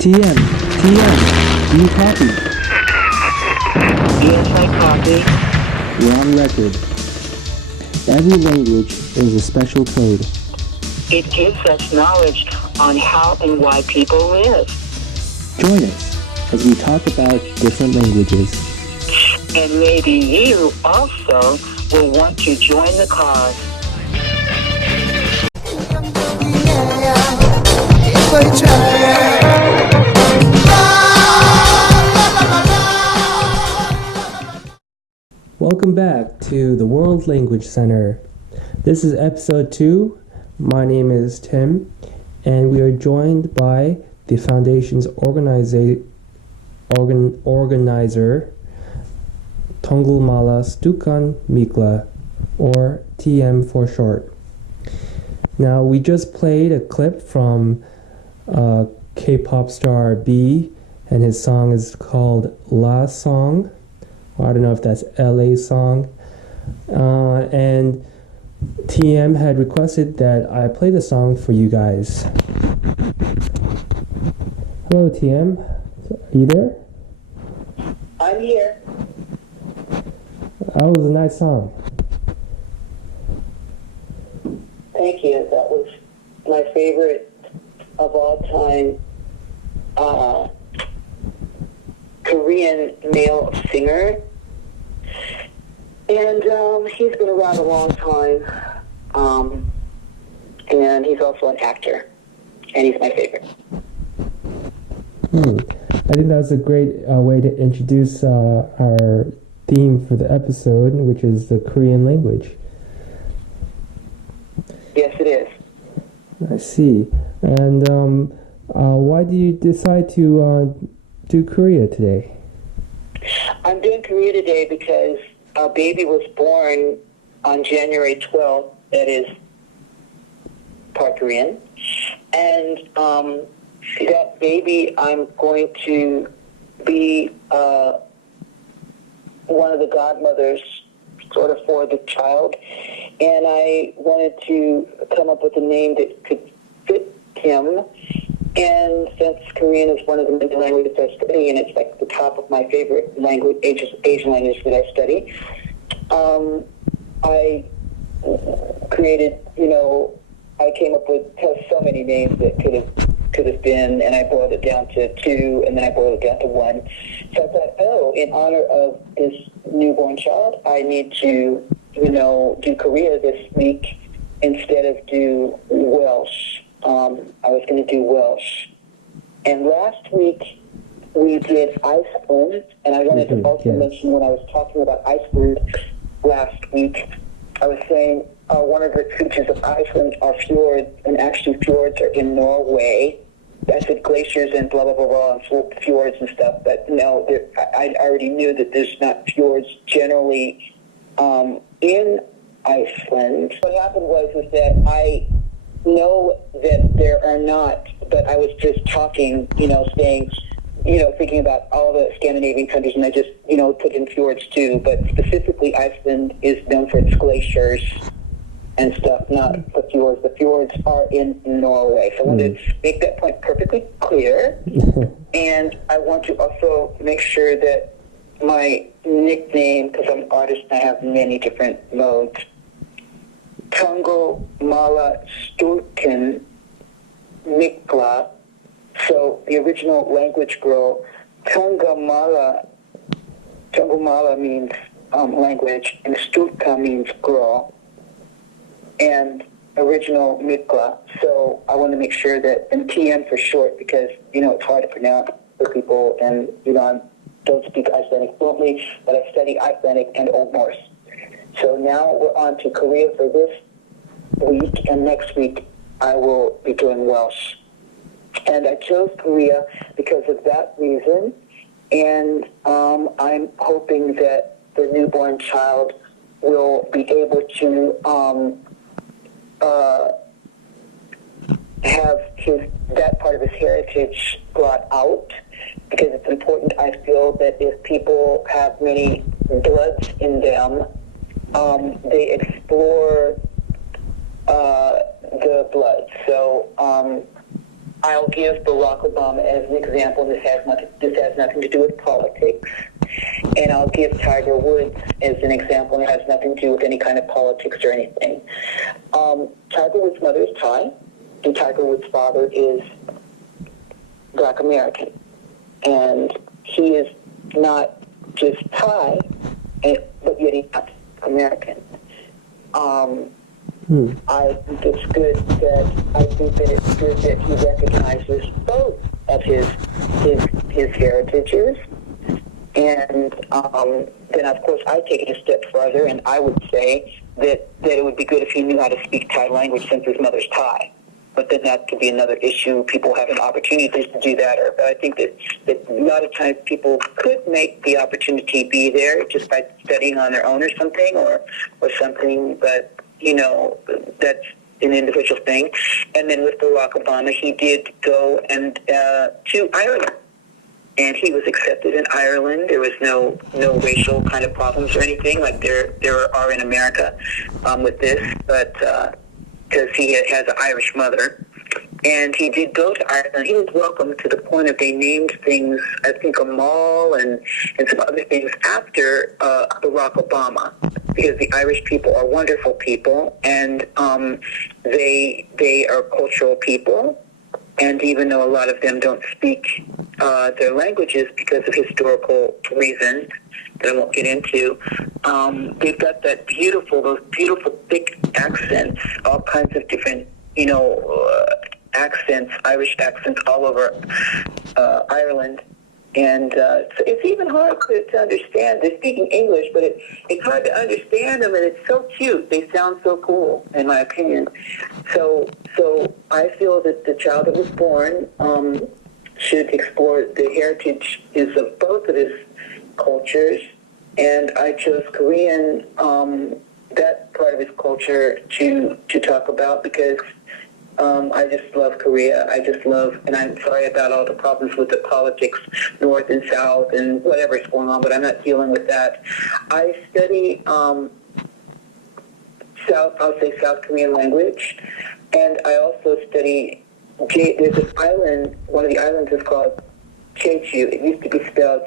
TM, TM, do you copy? Yes, I copy. We're on record. Every language is a special code. It gives us knowledge on how and why people live. Join us as we talk about different languages. And maybe you also will want to join the cause. Welcome back to the World Language Center. This is episode 2. My name is Tim, and we are joined by the Foundation's organizer, Thailand, or TM for short. Now, we just played a clip from K-pop star B, and his song is called La Song. I don't know if that's L.A. song. And TM had requested that I play the song for you guys. Hello, TM. Are you there? I'm here. That was a nice song. Thank you. That was my favorite of all time Korean male singer. And he's been around a long time. And he's also an actor. And he's my favorite. I think that's a great way to introduce our theme for the episode, which is the Korean language. Yes, it is. I see. And why do you decide to do Korea today? I'm doing Korea today because our baby was born on January 12th. That is part Korean. And that baby, I'm going to be one of the godmothers sort of for the child. And I wanted to come up with a name that could fit him. And since Korean is one of the many languages I study, and it's like the top of my favorite language, Asian language that I study, I created, I came up with so many names that could have been, and I boiled it down to 2, and then I boiled it down to 1. So I thought, in honor of this newborn child, I need to, do Korea this week instead of do Welsh. I was going to do Welsh. And last week, we did Iceland, and I wanted to also mention when I was talking about Iceland last week, I was saying one of the features of Iceland are fjords, and actually fjords are in Norway. I said glaciers and blah, blah, blah, blah, and fjords and stuff, but no, I already knew that there's not fjords generally in Iceland. What happened was that I know that there are not, but I was just talking, saying, thinking about all the Scandinavian countries, and I just, put in fjords too, but specifically Iceland is known for its glaciers and stuff, not the fjords. The fjords are in Norway. So I wanted to make that point perfectly clear. And I want to also make sure that my nickname, because I'm an artist and I have many different modes, Tungo Mala Stulken Mikla. So the original language girl, Tungamala means language, and Stulka means girl, and original Mikla. So I want to make sure that, and TM for short, because, it's hard to pronounce for people, and, I don't speak Icelandic fluently, but I study Icelandic and Old Norse. So now we're on to Korea for this week, and next week I will be doing Welsh. And I chose Korea because of that reason, and I'm hoping that the newborn child will be able to have that part of his heritage brought out, because it's important. I feel that if people have many bloods in them, they explore the blood. So I'll give Barack Obama as an example. This has nothing to do with politics. And I'll give Tiger Woods as an example, and it has nothing to do with any kind of politics or anything. Tiger Woods' mother is Thai, and Tiger Woods' father is Black American. And he is not just Thai, but yet he's not American. I think it's good that he recognizes both of his heritages. And then, of course, I take it a step further, and I would say that it would be good if he knew how to speak Thai language since his mother's Thai. But then that could be another issue. People have an opportunity to do that. But I think that a lot of times people could make the opportunity be there just by studying on their own or something, or something. But, that's an individual thing. And then with Barack Obama, he did go to Ireland. And he was accepted in Ireland. There was no racial kind of problems or anything like there are in America with this, but because he has an Irish mother. And he did go to Ireland. He was welcome to the point of they named things, I think a mall and some other things after Barack Obama, because the Irish people are wonderful people, and they are cultural people. And even though a lot of them don't speak their languages because of historical reasons that I won't get into, they've got those beautiful thick accents, all kinds of different, accents, Irish accents all over Ireland. And so it's even hard to understand. They're speaking English, but it's hard to understand them, and it's so cute. They sound so cool, in my opinion. So I feel that the child that was born should explore the heritage of both of his cultures, and I chose Korean, that part of his culture to talk about because I just love Korea. And I'm sorry about all the problems with the politics, North and South, and whatever's going on, but I'm not dealing with that. I study South Korean language, and I also study, there's an island, one of the islands is called Jeju. It used to be spelled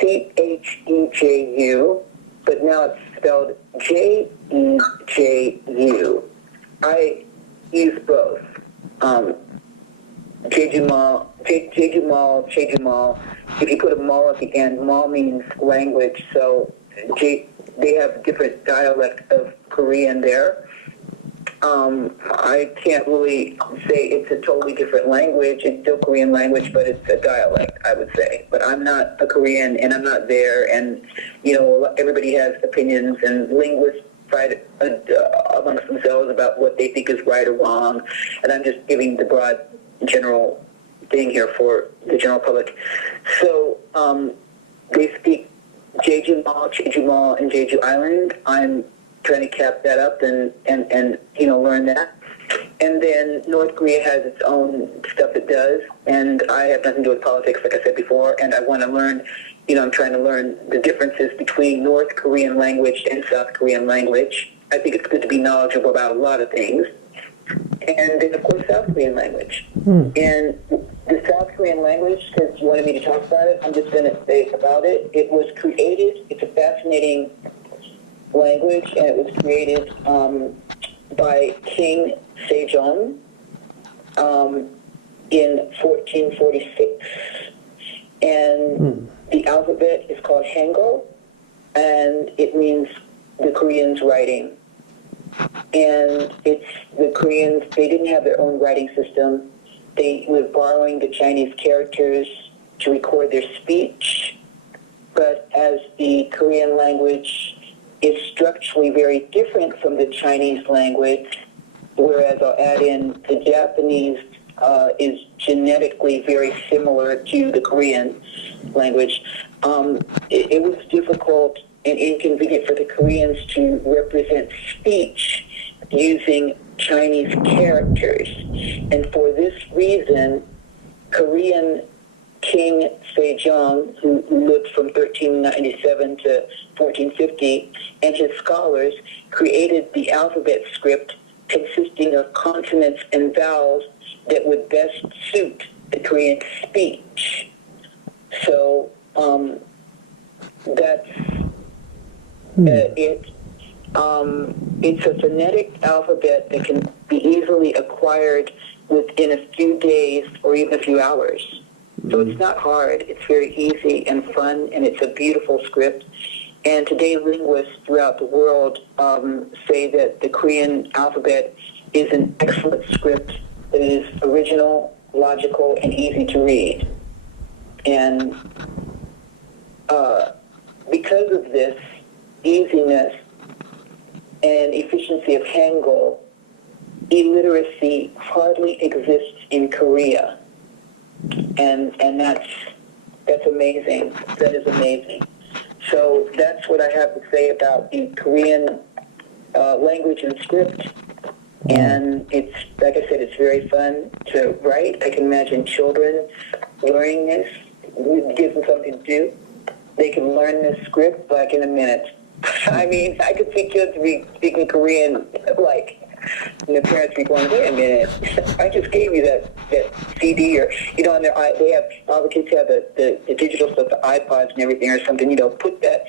Cheju, but now it's spelled Jeju. I use both. Jeju Mall. If you put a mall at the end, mall means language, so they have different dialect of Korean there. I can't really say it's a totally different language. It's still Korean language, but it's a dialect, I would say. But I'm not a Korean, and I'm not there, and, everybody has opinions, and linguists fight amongst themselves about what they think is right or wrong, and I'm just giving the broad general thing here for the general public. So they speak Jeju Mall, and Jeju Island. I'm trying to cap that up and learn that. And then North Korea has its own stuff it does, and I have nothing to do with politics, like I said before, and I want to learn, I'm trying to learn the differences between North Korean language and South Korean language. I think it's good to be knowledgeable about a lot of things. And then, of course, South Korean language. And the South Korean language, because you wanted me to talk about it, I'm just going to say about it. It was created, it's a fascinating language, and it was created by King Sejong in 1446. And the alphabet is called Hangul, and it means the Koreans' writing. And it's the Koreans, they didn't have their own writing system. They were borrowing the Chinese characters to record their speech. But as the Korean language is structurally very different from the Chinese language, whereas I'll add in the Japanese is genetically very similar to the Korean language, it was difficult and inconvenient for the Koreans to represent speech using Chinese characters. And for this reason, Korean King Sejong, who lived from 1397 to 1450, and his scholars created the alphabet script consisting of consonants and vowels that would best suit the Korean speech. So that's it. It's a phonetic alphabet that can be easily acquired within a few days or even a few hours. So it's not hard. It's very easy and fun, and it's a beautiful script. And today, linguists throughout the world say that the Korean alphabet is an excellent script that is original, logical, and easy to read. And because of this easiness and efficiency of Hangul, illiteracy hardly exists in Korea. And that's amazing. That is amazing. So that's what I have to say about the Korean language and script. And it's, like I said, it's very fun to write. I can imagine children learning this. We give them something to do. They can learn this script like in a minute. I mean, I could see kids speaking Korean like, and the parents be going, wait a minute, I just gave you that CD, or, you know, on their, they have, all the kids have the digital stuff, the iPods and everything or something, you know, put that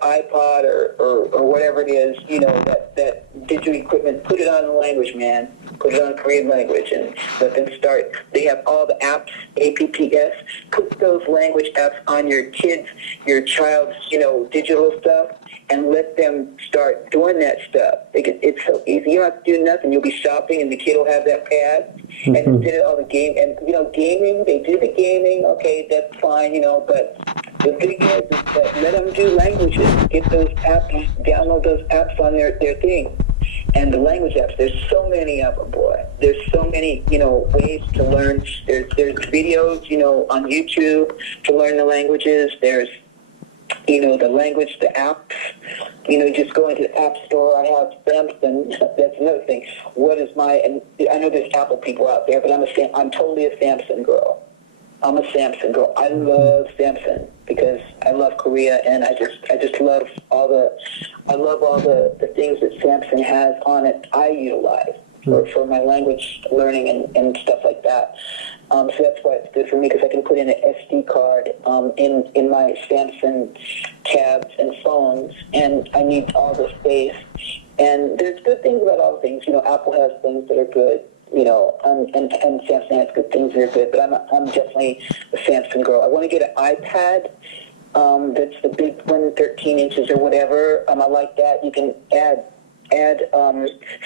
iPod or whatever it is, you know, that digital equipment, put it on the language, man. Put it on Korean language and let them start. They have all the apps, APPS. Put those language apps on your kids, your child's, you know, digital stuff, and let them start doing that stuff. It's so easy. You don't have to do nothing. You'll be shopping, and the kid will have that pad. And instead of all the game, and, you know, gaming, they do the gaming. Okay, that's fine, you know, but the thing is that let them do languages. Get those apps, download those apps on their thing. And the language apps, there's so many of them, boy. There's so many, you know, ways to learn. There's videos, you know, on YouTube to learn the languages. There's, you know, the language, the apps. You know, just go into the App Store. I have Samsung. That's another thing. What is my, and I know there's Apple people out there, but I'm totally a Samsung girl. I'm a Samsung girl. I love Samsung because I love Korea, and I just love all the things that Samsung has on it. I utilize for my language learning and stuff like that. So that's why it's good for me, because I can put in an SD card in my Samsung tabs and phones, and I need all the space. And there's good things about all the things. You know, Apple has things that are good. You know, and Samsung has good things that are good, but I'm definitely a Samsung girl. I want to get an iPad. That's the big one, 13 inches or whatever. I like that. You can add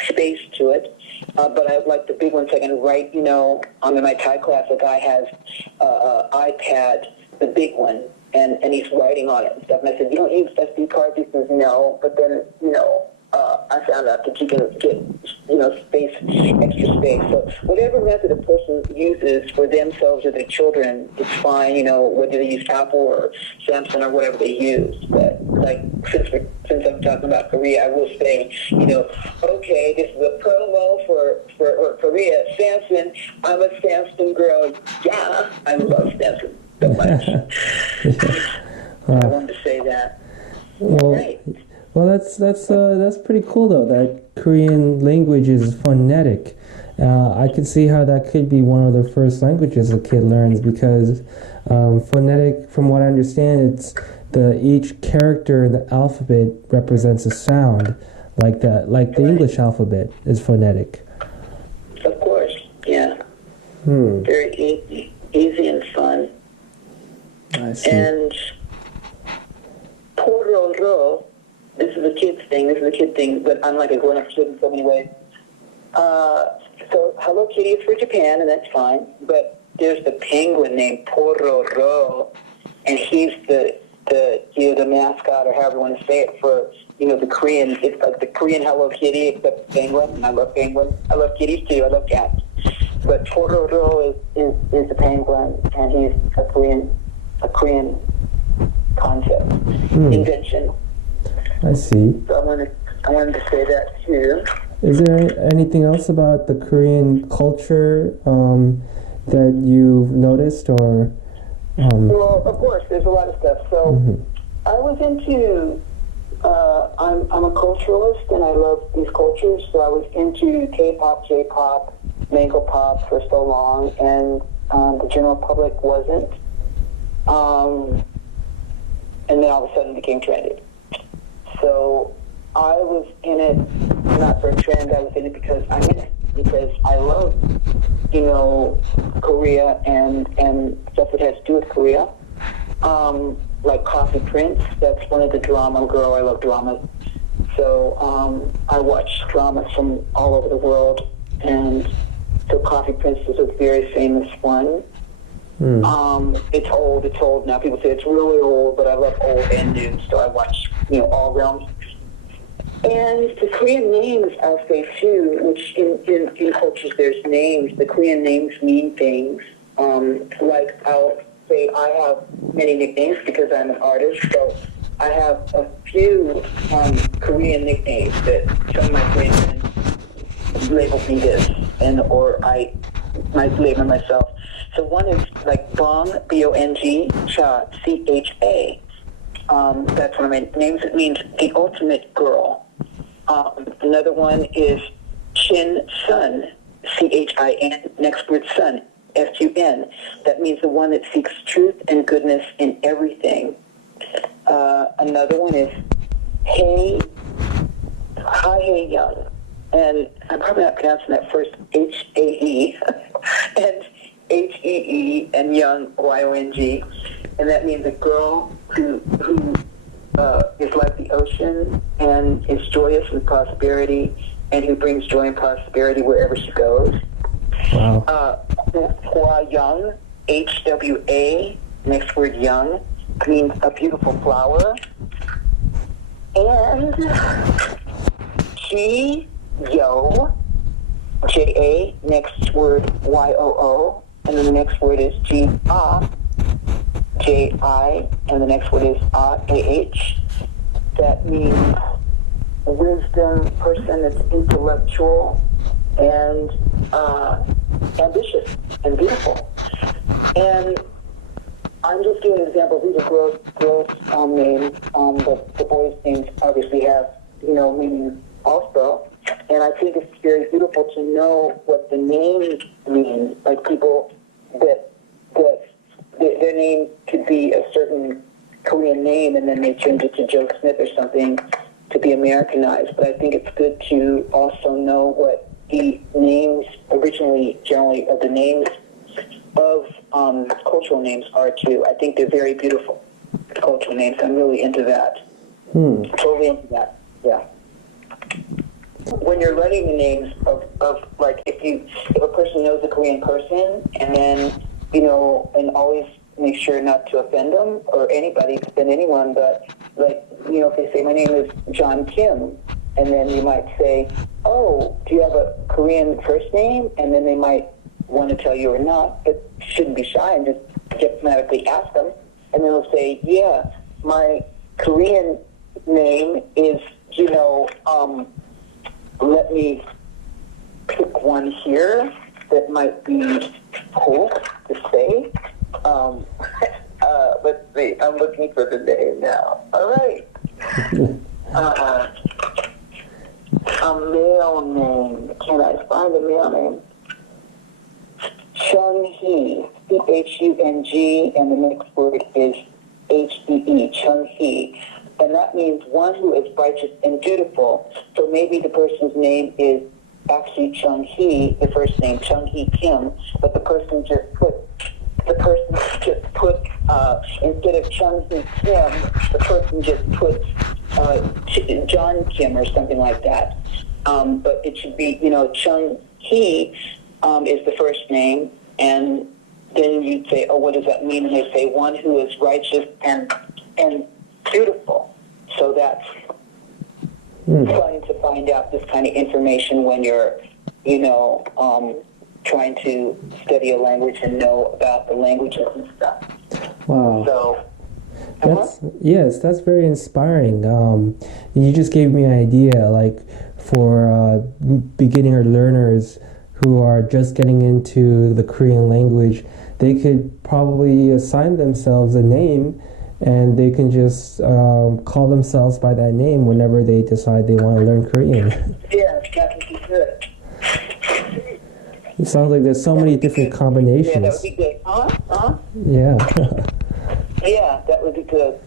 space to it. But I like the big one so I can write, you know, in my Thai class, a guy has iPad, the big one, and he's writing on it and stuff. And I said, you don't use SD cards? He says, no. But then, you know, I found out that you can get, you know, space, extra space. So whatever method a person uses for themselves or their children, it's fine, you know, whether they use Apple or Samsung or whatever they use. But, like, since I'm talking about Korea, I will say, you know, okay, this is a promo for Korea. Samsung, I'm a Samsung girl. Yeah, I love Samsung so much. I wanted to say that. Well, right. Well, that's pretty cool though. That Korean language is phonetic. I can see how that could be one of the first languages a kid learns, because phonetic, from what I understand, it's each character in the alphabet represents a sound, like the English alphabet is phonetic. Of course, yeah. Very easy and fun. I see. And pororo. This is a kid's thing, but I'm like a grown-up kid in so many ways. So Hello Kitty is for Japan, and that's fine. But there's the penguin named Pororo, and he's the mascot, or however you want to say it, for, you know, the Korean. It's like the Korean Hello Kitty, except penguin. And I love penguins. I love kitties too. I love cats. But Pororo is the penguin, and he's a Korean concept, invention. I see. So I wanted to say that too. Is there anything else about the Korean culture that you've noticed, or? Well, of course, there's a lot of stuff. So I was into. I'm a culturalist, and I love these cultures. So I was into K-pop, J-pop, mango pop for so long, and the general public wasn't. And then all of a sudden it became trendy. So I was in it not for a trend. I was in it because I'm in it, because I love, Korea and stuff that has to do with Korea. Like Coffee Prince, that's one of the drama girl. I love dramas. So I watch dramas from all over the world, and so Coffee Prince is a very famous one. It's old now. People say it's really old, but I love old and new, so I watch, all realms. And the Korean names, I'll say too, which in cultures there's names. The Korean names mean things. Like I'll say I have many nicknames because I'm an artist, so I have a few Korean nicknames that some of my friends label me this, or I might label myself. So one is like Bong, B-O-N-G, Cha, C-H-A. That's one of my names. It means the ultimate girl. Another one is Chin Sun, C-H-I-N, next word sun, S-U-N. That means the one that seeks truth and goodness in everything. Another one is Hae Young. And I'm probably not pronouncing that first, H-A-E, and H-E-E, and Young, Y-O-N-G. And that means a girl who is like the ocean and is joyous in prosperity, and who brings joy and prosperity wherever she goes. Wow. Hua Young, H-W-A, next word young, means a beautiful flower. And Ji Yo, J-A, next word Y-O-O, and then the next word is Ji-A, J-I, and the next word is A-A-H. That means a wisdom person that's intellectual and ambitious and beautiful. And I'm just giving an example. These are girls' names. The boys' names obviously have, meaning also. And I think it's very beautiful to know what the names mean. Like people that their name could be a certain Korean name, and then they change it to Joe Smith or something to be Americanized. But I think it's good to also know what the names originally, generally, of the names of cultural names are too. I think they're very beautiful cultural names. I'm really into that. Totally into that. Yeah. When you're learning the names of like if a person knows a Korean person, and then and always make sure not to offend them or anybody, offend anyone, but like if they say my name is John Kim, and then you might say, oh, do you have a Korean first name? And then they might want to tell you or not, but you shouldn't be shy and just diplomatically ask them, and then they'll say, yeah, my Korean name is let me pick one here that might be cool to say. Let's see. I'm looking for the name now. All right. A male name. Can I find a male name? Chung-hee. C-H-U-N-G, and the next word is H-E-E. Chung-hee. And that means one who is righteous and dutiful. So maybe the person's name is actually Chung-hee, the first name, Chung-hee Kim, but the person just put instead of Chung-hee Kim, the person just put John Kim or something like that. But it should be, Chung-hee is the first name, and then you'd say, oh, what does that mean? And they say one who is righteous and beautiful. So that's fun to find out this kind of information when you're, trying to study a language and know about the languages and stuff. Wow. So, that's very inspiring. You just gave me an idea, like for beginner learners who are just getting into the Korean language, they could probably assign themselves a name, and they can just call themselves by that name whenever they decide they want to learn Korean. Yeah, that's good. It sounds like there's so many different Yeah, combinations. that would be good. Yeah. Yeah, that would be good.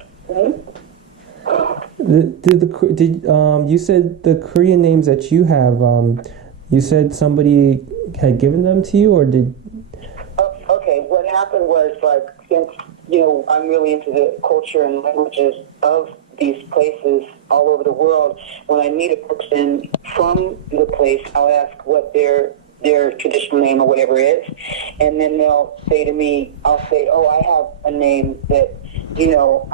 Did you said the Korean names that you have? You said somebody had given them to you, or did? Okay, what happened was, like, since, I'm really into the culture and languages of these places all over the world, when I meet a person from the place, I'll ask what their traditional name or whatever is, and then they'll say to me, I'll say, oh, I have a name that, they'll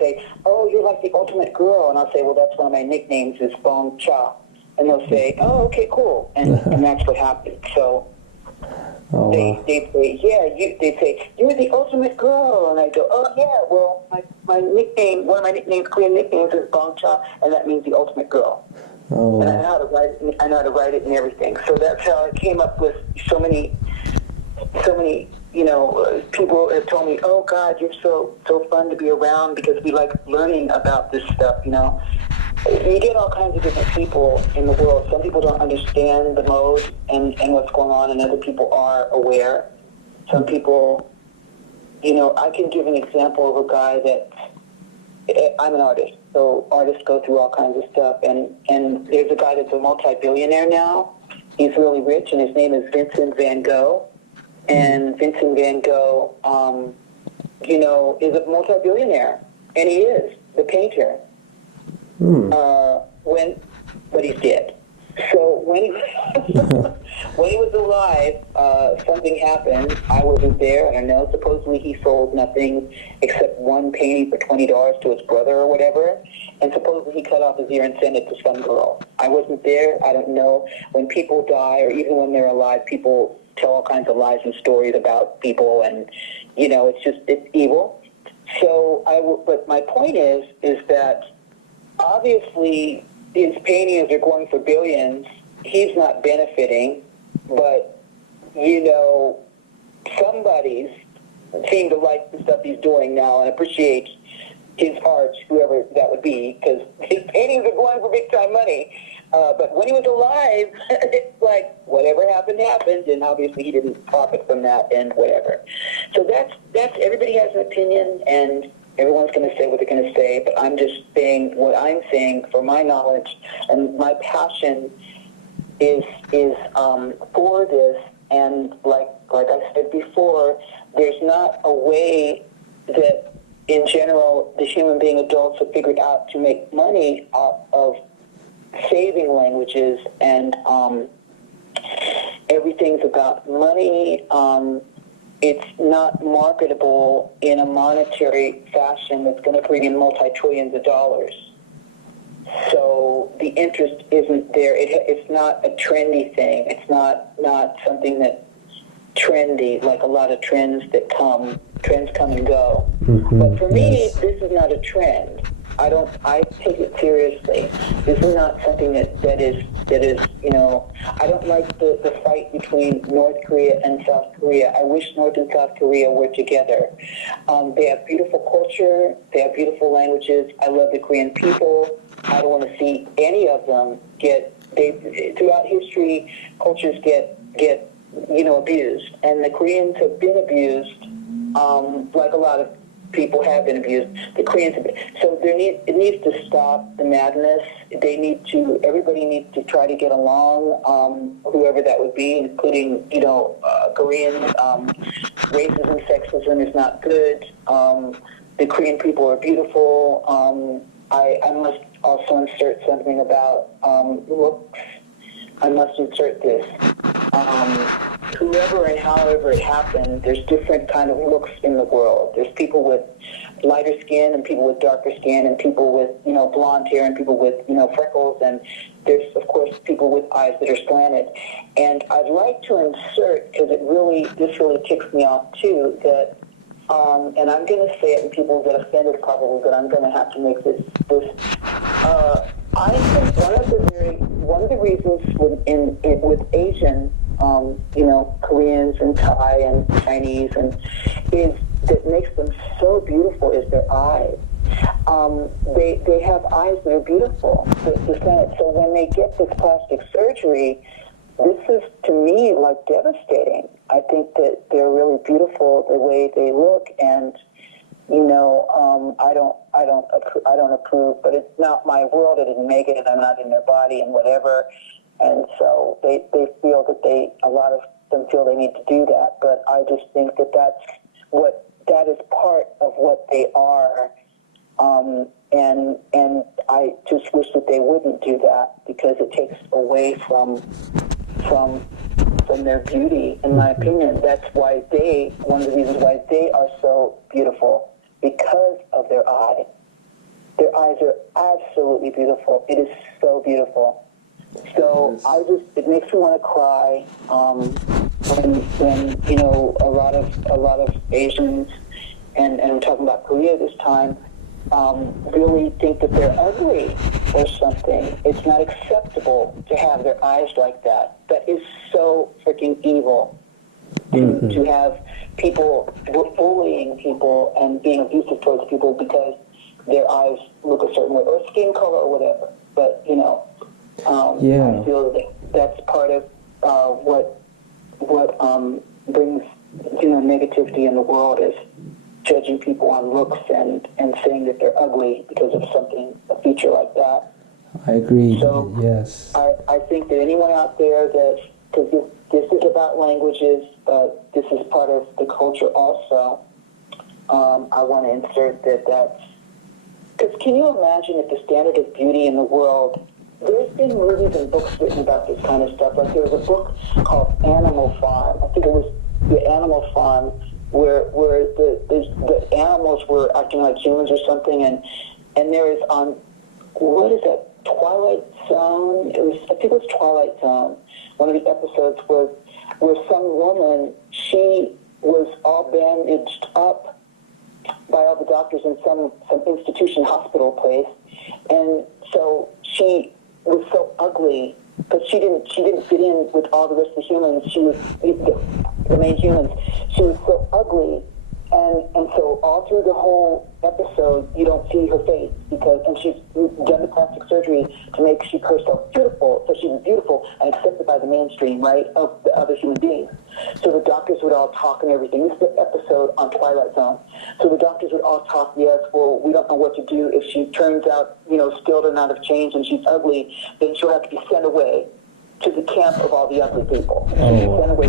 say, oh, you're like the ultimate girl, and I'll say, well, that's one of my nicknames is Bong Cha, and they'll say, oh, okay, cool, and that's what happened. So they say, they say, you're the ultimate girl, and I go, oh yeah, well, my nickname, one of my nicknames, Korean nicknames is Bong Cha, and that means the ultimate girl. Oh. And I know how to write it and everything. So that's how I came up with so many, people have told me, oh God, you're so fun to be around because we like learning about this stuff, You get all kinds of different people in the world. Some people don't understand the mode and what's going on, and other people are aware. Some people, I can give an example of a guy that, I'm an artist, so artists go through all kinds of stuff, and there's a guy that's a multi-billionaire now. He's really rich, and his name is Vincent Van Gogh. And Vincent Van Gogh, is a multi-billionaire, and he is the painter. But he's dead. So when he was alive, something happened. I wasn't there. I don't know. Supposedly he sold nothing except one painting for $20 to his brother or whatever. And supposedly he cut off his ear and sent it to some girl. I wasn't there. I don't know. When people die, or even when they're alive, people tell all kinds of lies and stories about people, and it's evil. So but my point is that obviously these paintings are going for billions. He's not benefiting, but somebody's seem to like the stuff he's doing now and appreciate his art, whoever that would be, because his paintings are going for big time money. But when he was alive, it's like whatever happened, and obviously he didn't profit from that and whatever. So that's everybody has an opinion, and everyone's going to say what they're going to say, but I'm just saying what I'm saying for my knowledge, and my passion is for this. And like I said before, there's not a way that in general the human being adults have figured out to make money off of saving languages, and everything's about money. It's not marketable in a monetary fashion that's going to bring in multi-trillions of dollars. So the interest isn't there. It's not a trendy thing. It's not something that's trendy, like a lot of trends come and go. But for me, this is not a trend. I take it seriously. This is not something that is, I don't like the fight between North Korea and South Korea. I wish North and South Korea were together. They have beautiful culture. They have beautiful languages. I love the Korean people. I don't want to see any of them throughout history, cultures get abused. And the Koreans have been abused, like a lot of people have been abused. The Koreans have been. So it needs to stop the madness. Everybody needs to try to get along, whoever that would be, including, Koreans. Racism, sexism is not good. The Korean people are beautiful. I must also insert something about looks. I must insert this. Whoever and however it happened, there's different kind of looks in the world. There's people with lighter skin and people with darker skin, and people with, blonde hair, and people with, freckles, and there's, of course, people with eyes that are slanted. And I'd like to insert, because this really ticks me off too, that, and I'm going to say it and people get offended probably, but I'm going to have to make this I think one of the reasons with Asian, Koreans and Thai and Chinese, that makes them so beautiful is their eyes. They have eyes that are beautiful. So when they get this plastic surgery, this is, to me, like devastating. I think that they're really beautiful the way they look, and I don't approve. But it's not my world. I didn't make it, and I'm not in their body, and whatever. And so they feel that a lot of them feel they need to do that. But I just think that is part of what they are. And I just wish that they wouldn't do that, because it takes away from their beauty, in my opinion. That's why one of the reasons why they are so beautiful, because of their eyes. Their eyes are absolutely beautiful. It is so beautiful. So it makes me want to cry when a lot of Asians, and I'm talking about Korea this time, really think that they're ugly or something. It's not acceptable to have their eyes like that. That is so freaking evil. To have people bullying people and being abusive towards people because their eyes look a certain way, or skin color, or whatever. But I feel that that's part of what brings negativity in the world, is judging people on looks and saying that they're ugly because of a feature like that. I agree. So yes. I think that anyone out there because this is about languages, but this is part of the culture also. I want to insert that's, because can you imagine if the standard of beauty in the world, there's been movies and books written about this kind of stuff. Like there was a book called Animal Farm. I think it was The Animal Farm, where the animals were acting like humans or something, and there is what is that, Twilight Zone? I think it was Twilight Zone. One of the episodes was where some woman, she was all bandaged up by all the doctors in some institution, hospital place, and so she was so ugly, but she didn't fit in with all the rest of the humans. She was the main humans. She was so ugly, and so all through the whole episode, you don't see her face, and she's done the plastic surgery to make herself beautiful. So she was beautiful and accepted by the mainstream, right, of the other human beings. So the doctors would all talk and everything. This is the episode on Twilight Zone. So the doctors would all talk. Yes, well, we don't know what to do if she turns out, still to not have changed and she's ugly. Then she'll have to be sent away to the camp of all the ugly people. She's sent away.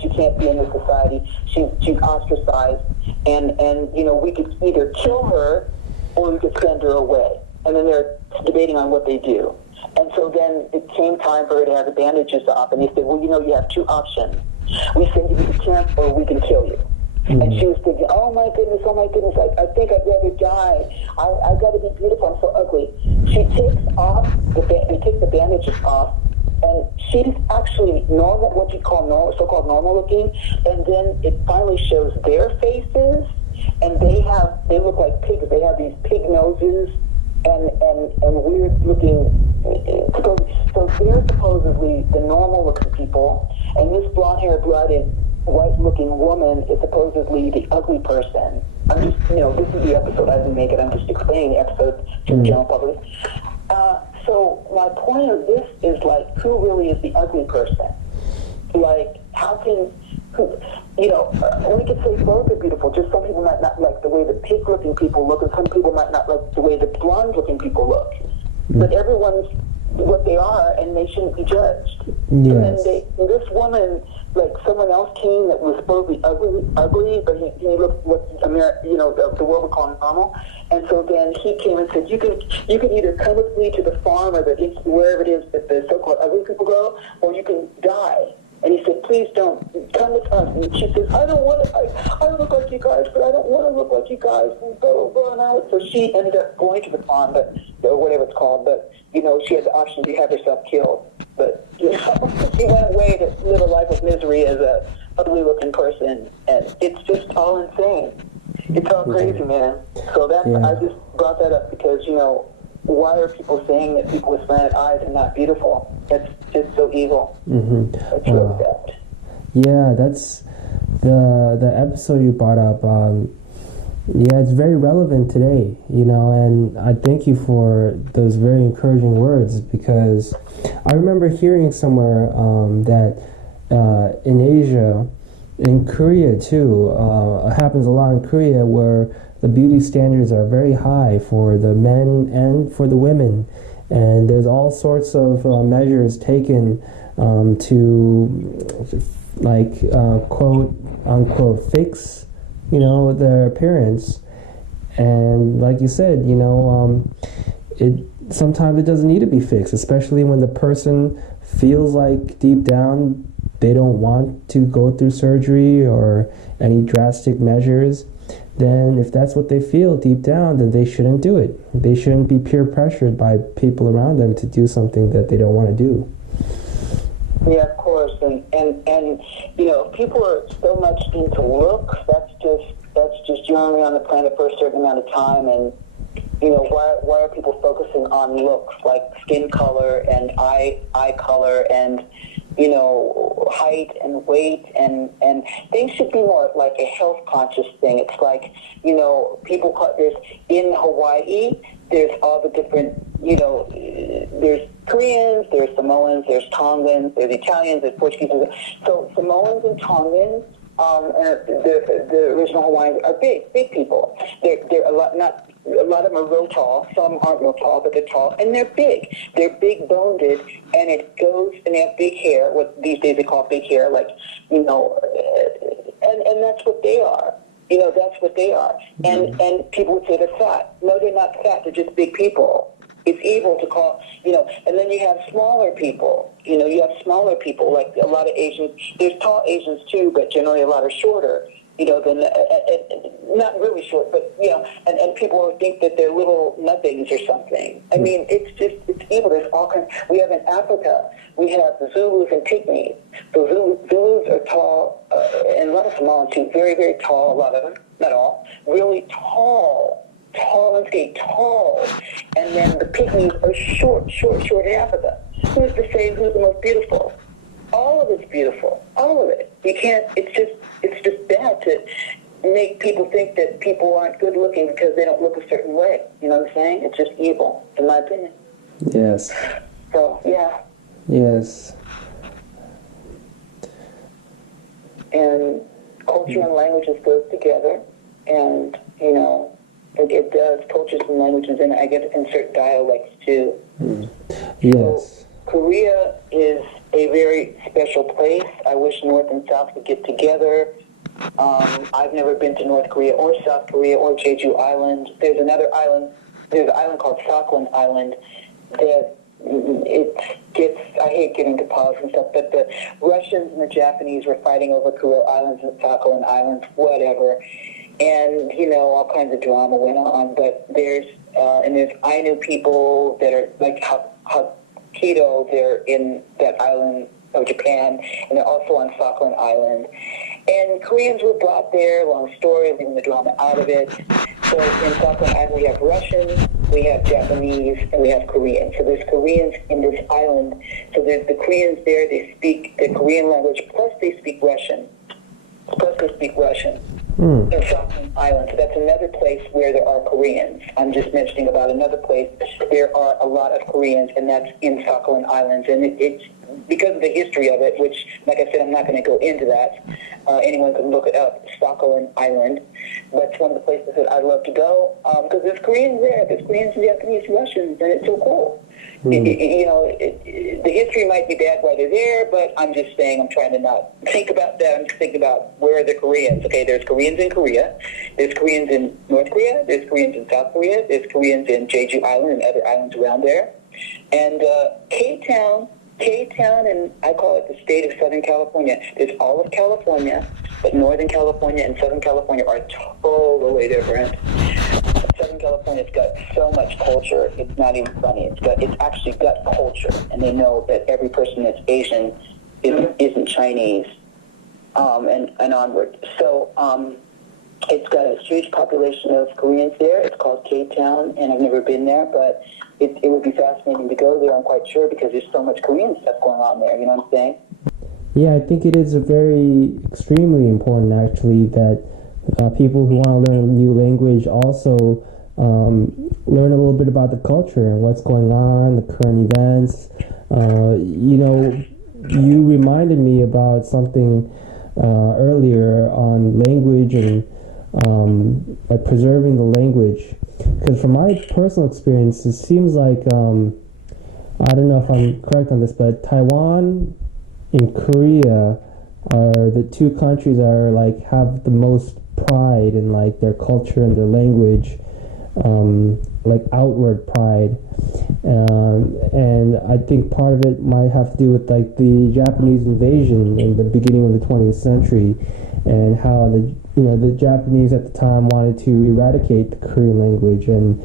She can't be in the society. She's ostracized, and we could either kill her or we could send her away. And then they're debating on what they do. And so then it came time for her to have the bandages off, and they said, well, you have two options. We send you to the camp, or we can kill you. Mm-hmm. And she was thinking, oh my goodness, I think I'd rather die. I got to be beautiful. I'm so ugly. She takes the bandages off, and she's actually normal, what you call normal, so-called normal looking, and then it finally shows their faces, and they look like pigs. They have these pig noses and weird looking. So they're supposedly the normal looking people, and this blonde-haired, blooded, white-looking woman is supposedly the ugly person. I'm just, this is the episode. I didn't make it. I'm just explaining the episode to the general public. So my point of this is, who really is the ugly person? How can, we could say both are beautiful, just some people might not like the way the pig-looking people look, and some people might not like the way the blonde-looking people look. But everyone's what they are, and they shouldn't be judged. Yes. And this woman, someone else came that was supposedly ugly, but he looked what the world would call normal. And so then he came and said, you can either come with me to the farm or wherever it is that the so-called ugly people go, or you can die. And he said, please don't, come with us. And she says, I don't look like you guys, but I don't want to look like you guys. And go out. So she ended up going to the farm, or whatever it's called, but, she had the option to have herself killed. But, she went away to live a life of misery as a ugly-looking person, and it's just all insane. It's all crazy, man. So I just brought that up because, why are people saying that people with slanted eyes are not beautiful? That's just so evil. Mm-hmm. That's really bad. Yeah, that's the episode you brought up. Yeah, it's very relevant today, and I thank you for those very encouraging words because I remember hearing somewhere that in Asia, in Korea too, it happens a lot in Korea where the beauty standards are very high for the men and for the women, and there's all sorts of measures taken to, like, quote unquote, fix their appearance. And like you said, it sometimes it doesn't need to be fixed, especially when the person feels like deep down they don't want to go through surgery or any drastic measures. Then if that's what they feel deep down, then they shouldn't do it. They shouldn't be peer pressured by people around them to do something that they don't want to do. Yeah, of course, and if people are so much into looks, that's just you're only on the planet for a certain amount of time, and why are people focusing on looks like skin color and eye color and height and weight and things should be more like a health conscious thing. It's like people there's in Hawaii. There's all the different, there's Koreans, there's Samoans, there's Tongans, there's Italians, there's Portuguese. So Samoans and Tongans, the original Hawaiians are big people. They're a lot of them are real tall. Some aren't real tall, but they're tall and they're big. They're big boned, and it goes, and they have big hair. What these days they call big hair, like and that's what they are. That's what they are. And people would say they're fat. No, they're not fat. They're just big people. It's evil to call, and then you have smaller people. You have smaller people, like a lot of Asians. There's tall Asians too, but generally a lot are shorter, than, not really short, but, and people think that they're little nothings or something. I mean, it's evil. There's all kinds. We have in Africa, we have the Zulus and Pygmies. So Zulus are tall, and a lot of Samoans too, very, very tall, a lot of them, not all, really tall and skinny, tall. And then the Pygmies are short in Africa. Who's to say who's the most beautiful? All of it's beautiful. All of it. You can't, it's just bad to make people think that people aren't good looking because they don't look a certain way. You know what I'm saying? It's just evil, in my opinion. Yes. So, yeah. Yes. And culture and languages go together, and, it does. Cultures and languages, and I guess insert dialects too. Yes. So Korea is a very special place. I wish North and South would get together. I've never been to North Korea or South Korea or Jeju Island. There's another island. There's an island called S.A.P.A.W.L.A.C Island that it gets, I hate getting into politics and stuff, but the Russians and the Japanese were fighting over Kuril Islands and S.A.P.A.W.L.A.C Islands, whatever. And, all kinds of drama went on. But there's Ainu people that are like Hokkaido, they're in that island of Japan, and they're also on S.A.P.A.W.L.A.C Island. And Koreans were brought there, long story, leaving the drama out of it. So in S.A.P.A.W.L.A.C Island, we have Russians, we have Japanese, and we have Koreans. So there's Koreans in this island. So there's the Koreans there, they speak the Korean language, plus they speak Russian. In S.A.P.A.W.L.A.C Island. So that's another place where there are Koreans. I'm just mentioning about another place. There are a lot of Koreans, and that's in S.A.P.A.W.L.A.C Islands. And it's because of the history of it, which, like I said, I'm not going to go into that. Anyone can look it up, S.A.P.A.W.L.A.C Island. But it's one of the places that I'd love to go because there's Koreans there. There's Koreans, Japanese, Russians, and it's so cool. The history might be bad while they're there, but I'm just saying I'm trying to not think about that. I'm just thinking about where are the Koreans. Okay, there's Koreans in Korea. There's Koreans in North Korea. There's Koreans in South Korea. There's Koreans in Jeju Island and other islands around there. And K-Town, and I call it the state of Southern California. There's all of California, but Northern California and Southern California are totally different. Southern California's got so much culture, it's not even funny. It's actually got culture, and they know that every person that's Asian isn't Chinese, and onward. So it's got a huge population of Koreans there. It's called K-Town, and I've never been there, but it would be fascinating to go there, I'm quite sure, because there's so much Korean stuff going on there, you know what I'm saying? Yeah, I think it is a very extremely important, actually, that People who want to learn a new language also learn a little bit about the culture and what's going on, the current events. You reminded me about something earlier on language and like preserving the language. Because from my personal experience, it seems like I don't know if I'm correct on this, but Taiwan and Korea are the two countries that are like have the most pride in like their culture and their language, like outward pride, and I think part of it might have to do with like the Japanese invasion in the beginning of the 20th century, and how the Japanese at the time wanted to eradicate the Korean language and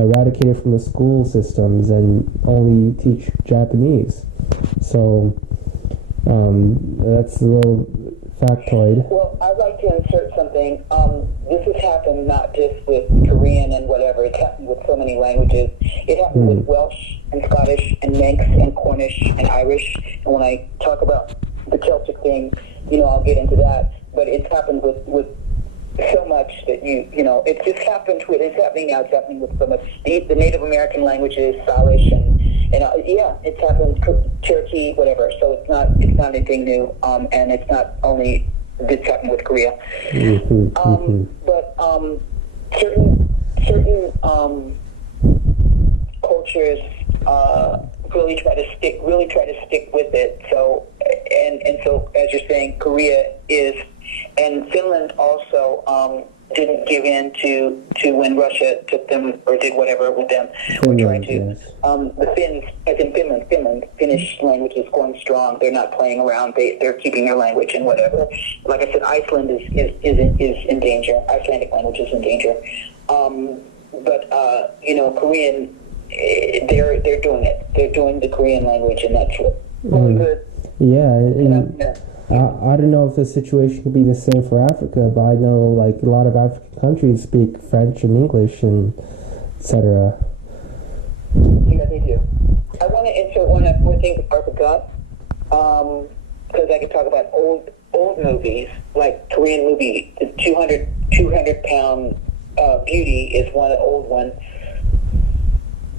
eradicate it from the school systems and only teach Japanese. So that's a little factoid. Well, I'd like to insert something. This has happened not just with Korean and whatever. It's happened with so many languages. It happened with Welsh and Scottish and Manx and Cornish and Irish. And when I talk about the Celtic thing, I'll get into that. But it's happened with so much that it's just happened with, it's happening now, it's happening with so much. The Native American languages, Salish, and it's happened, Cherokee, whatever. So it's not anything new, and it's not only this happened with Korea. But certain cultures really try to stick with it. So and so, as you're saying, Korea is, and Finland also didn't give in to when Russia took them or did whatever with them. We're trying to. Yes. The Finns, as in Finnish language is going strong. They're not playing around. They're keeping their language and whatever. Like I said, Iceland is in danger. Icelandic language is in danger. But Korean, they're doing it. They're doing the Korean language, and that's really good. Yeah. I don't know if the situation could be the same for Africa, but I know like a lot of African countries speak French and English and etc. Yeah, they do. I want to insert one more thing before I forgot, because I could talk about old movies, like Korean movie. The 200-pound Beauty is one old one.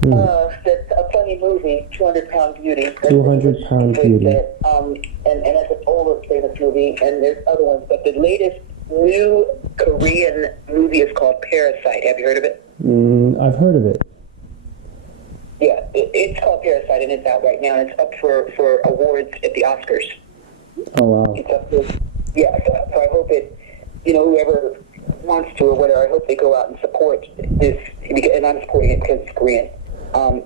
That's a funny movie, 200-Pound Beauty. 200-Pound Beauty. And that's an older famous movie, and there's other ones. But the latest new Korean movie is called Parasite. Have you heard of it? I've heard of it. Yeah, it's called Parasite, and it's out right now, and it's up for awards at the Oscars. Oh, wow. It's up for, so I hope it, whoever wants to or whatever, I hope they go out and support this, and I'm supporting it because it's Korean.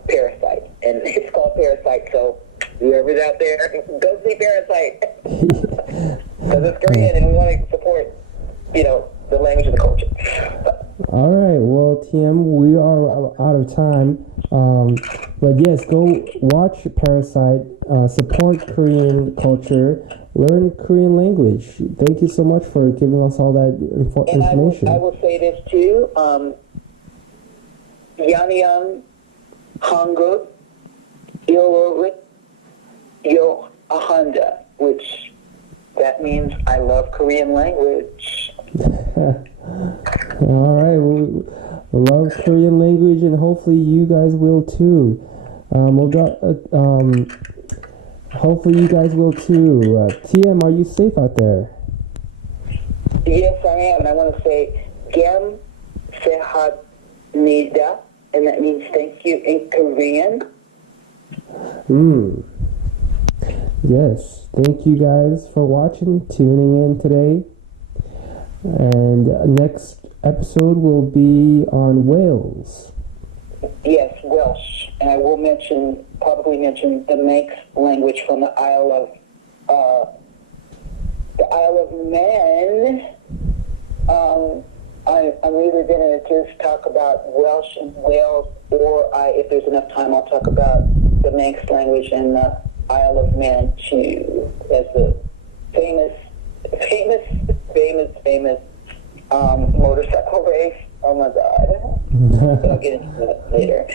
Parasite, and it's called Parasite, so whoever's out there, go see Parasite, because it's Korean and we want to support, the language and the culture. All right, well, TM, we are out of time, but yes, go watch Parasite, support Korean culture, learn Korean language. Thank you so much for giving us all that information. And I will say this too, Yaniyang Hangul Yo Ahanda, which that means I love Korean language. All right, we love Korean language, and hopefully you guys will too. Hopefully you guys will too. TM, are you safe out there? Yes, I am, and I want to say Gem Sehat Nida, and that means thank you in Korean. Yes, thank you guys for watching, tuning in today. And next episode will be on Wales. Yes, Welsh. And I will probably mention the Manx language from the Isle of Man. I'm either going to just talk about Welsh and Wales, or if there's enough time, I'll talk about the Manx language and the Isle of Man too, as the famous motorcycle race. Oh my God! But I'll get into that later.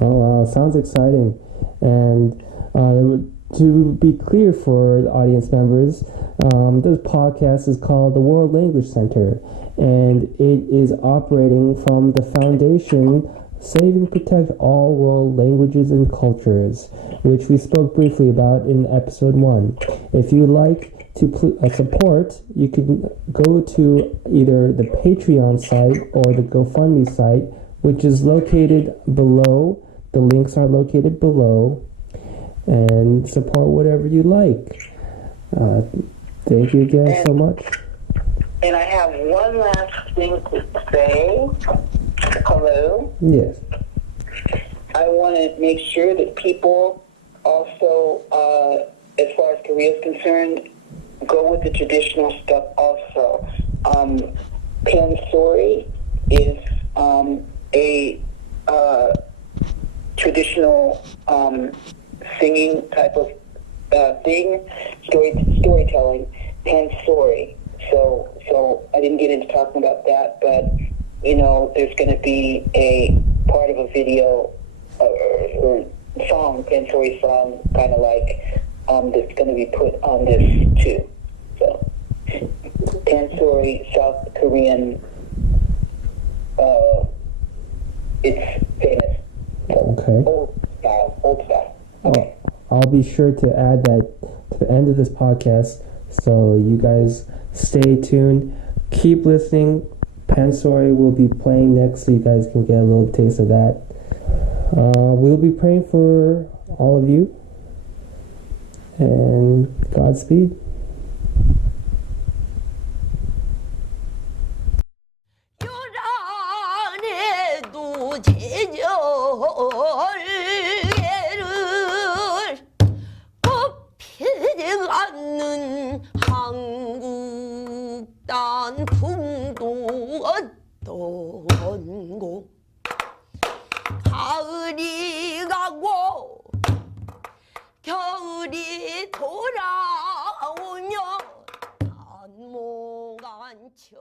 Oh wow, sounds exciting. And to be clear for the audience members, this podcast is called the World Language Center, and it is operating from the foundation Save and Protect All World Languages and Cultures, which we spoke briefly about in episode 1. If you'd like to support, you can go to either the Patreon site or the GoFundMe site, which is located below. The links are located below, and support whatever you like. Thank you again so much. And I have one last thing to say. Hello? Yes. I want to make sure that people also, as far as Korea is concerned, go with the traditional stuff also. Pansori is a traditional singing type of thing, storytelling, Pansori. So I didn't get into talking about that, but there's going to be a part of a video or song, Pansori song, kind of like that's going to be put on this too. So Pansori, South Korean, it's famous. So, okay. Old style. Okay. I'll be sure to add that to the end of this podcast, so you guys stay tuned. Keep listening. Pansori will be playing next, so you guys can get a little taste of that. We'll be praying for all of you, and Godspeed. 요란에도 제절개를 뽑히지 않는 한국 단풍도 어떤 곳 가을이 가고 겨울이 돌아오며 안목안 천